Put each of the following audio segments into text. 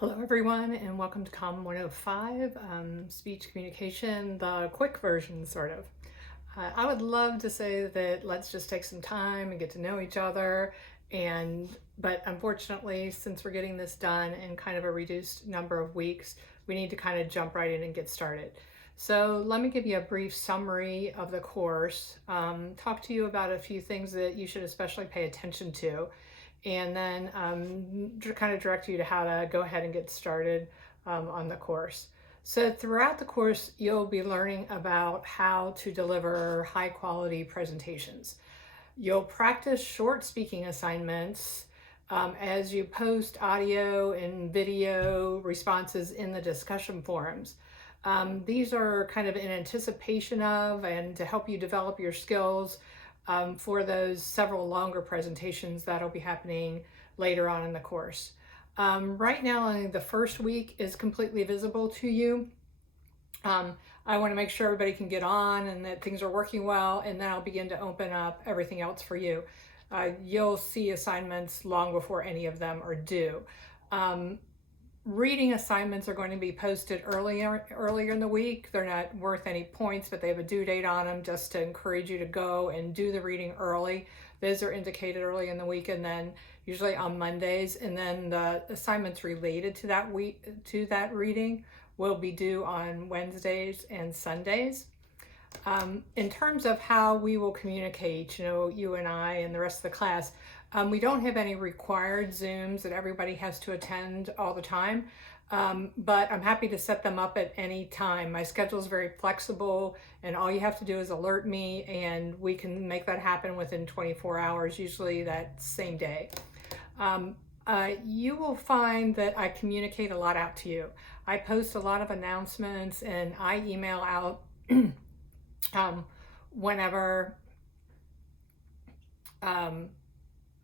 Hello everyone and welcome to COM105, speech communication, the quick version sort of. I would love to say that let's just take some time and get to know each other, but unfortunately, since we're getting this done in kind of a reduced number of weeks, we need to kind of jump right in and get started. So let me give you a brief summary of the course, talk to you about a few things that you should especially pay attention to, and then kind of direct you to how to go ahead and get started on the course. So throughout the course, you'll be learning about how to deliver high quality presentations. You'll practice short speaking assignments as you post audio and video responses in the discussion forums. These are kind of in anticipation of and to help you develop your skills for those several longer presentations that'll be happening later on in the course. Right now, only the first week is completely visible to you. I want to make sure everybody can get on and that things are working well, and then I'll begin to open up everything else for you. You'll see assignments long before any of them are due. Reading assignments are going to be posted earlier in the week. They're not worth any points, but they have a due date on them just to encourage you to go and do the reading early. Those are indicated early in the week, and then usually on Mondays, and then the assignments related to that reading will be due on Wednesdays and Sundays. In terms of how we will communicate, you and I and the rest of the class, we don't have any required Zooms that everybody has to attend all the time, but I'm happy to set them up at any time. My schedule is very flexible, and all you have to do is alert me, and we can make that happen within 24 hours, usually that same day. You will find that I communicate a lot out to you. I post a lot of announcements, and I email out whenever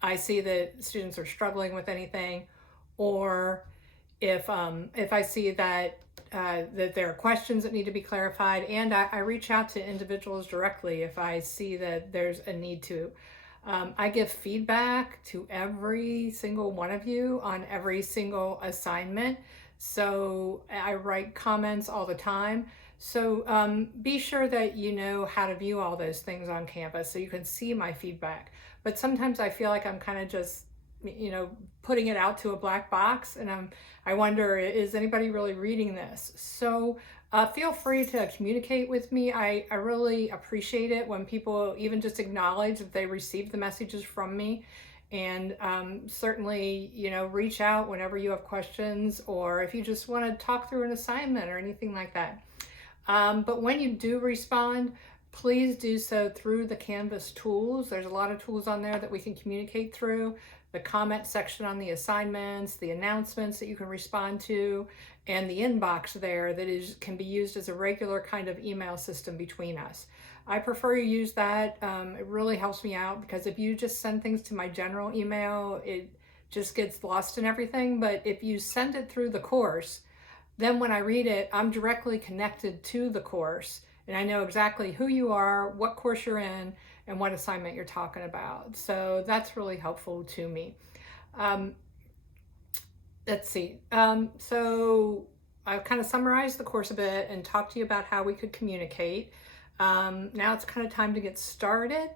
I see that students are struggling with anything, or if I see that there are questions that need to be clarified, and I reach out to individuals directly if I see that there's a need to. I give feedback to every single one of you on every single assignment, so I write comments all the time. So be sure that you know how to view all those things on campus so you can see my feedback. But sometimes I feel like I'm kind of just, putting it out to a black box, and I wonder, is anybody really reading this? So feel free to communicate with me. I really appreciate it when people even just acknowledge that they received the messages from me. And certainly, reach out whenever you have questions, or if you just want to talk through an assignment or anything like that. But when you do respond, please do so through the Canvas tools. There's a lot of tools on there that we can communicate through. The comment section on the assignments, the announcements that you can respond to, and the inbox there that can be used as a regular kind of email system between us. I prefer you use that. It really helps me out, because if you just send things to my general email, it just gets lost in everything. But if you send it through the course, then when I read it, I'm directly connected to the course, and I know exactly who you are, what course you're in, and what assignment you're talking about. So that's really helpful to me. Let's see. So I've kind of summarized the course a bit and talked to you about how we could communicate. Now it's kind of time to get started.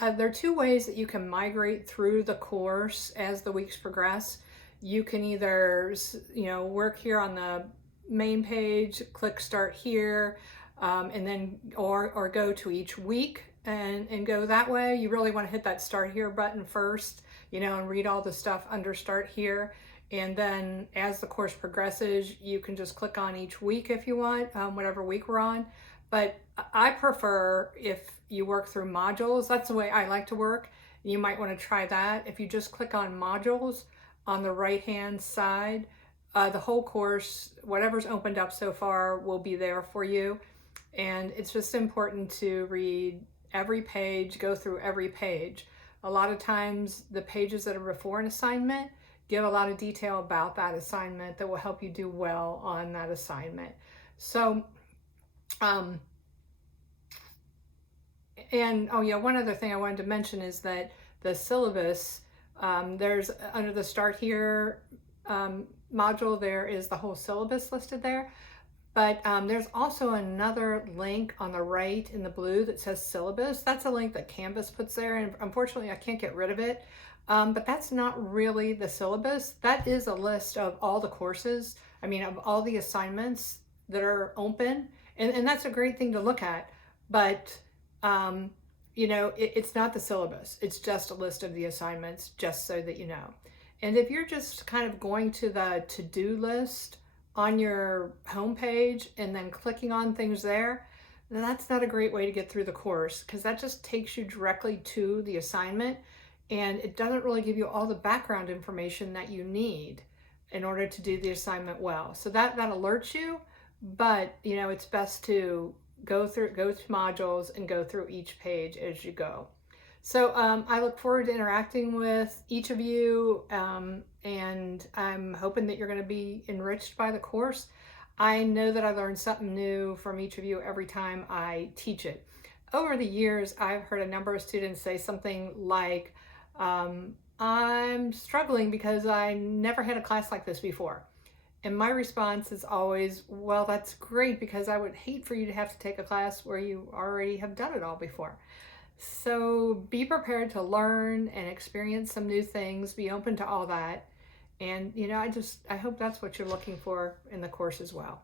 There are two ways that you can migrate through the course as the weeks progress. You can either, work here on the main page, click start here, and then or go to each week and go that way. You really want to hit that start here button first, and read all the stuff under start here. And then as the course progresses, you can just click on each week if you want, whatever week we're on. But I prefer if you work through modules. That's the way I like to work. You might want to try that. If you just click on modules on the right hand side, the whole course, whatever's opened up so far, will be there for you. And it's just important to read every page, go through every page. A lot of times the pages that are before an assignment give a lot of detail about that assignment that will help you do well on that assignment. So, and oh yeah, one other thing I wanted to mention is that the syllabus, there's under the start here module, there is the whole syllabus listed there. But there's also another link on the right in the blue that says syllabus. That's a link that Canvas puts there, and unfortunately I can't get rid of it. But that's not really the syllabus. That is a list of all the courses, I mean, of all the assignments that are open. And that's a great thing to look at. But, it's not the syllabus. It's just a list of the assignments, just so that you know. And if you're just kind of going to the to-do list on your homepage and then clicking on things there, then that's not a great way to get through the course, because that just takes you directly to the assignment, and it doesn't really give you all the background information that you need in order to do the assignment well. So that alerts you, but it's best to go to modules and go through each page as you go. So I look forward to interacting with each of you, and I'm hoping that you're going to be enriched by the course. I know that I learn something new from each of you every time I teach it. Over the years, I've heard a number of students say something like, I'm struggling because I never had a class like this before. And my response is always, well, that's great, because I would hate for you to have to take a class where you already have done it all before. So be prepared to learn and experience some new things. Be open to all that. And, I hope that's what you're looking for in the course as well.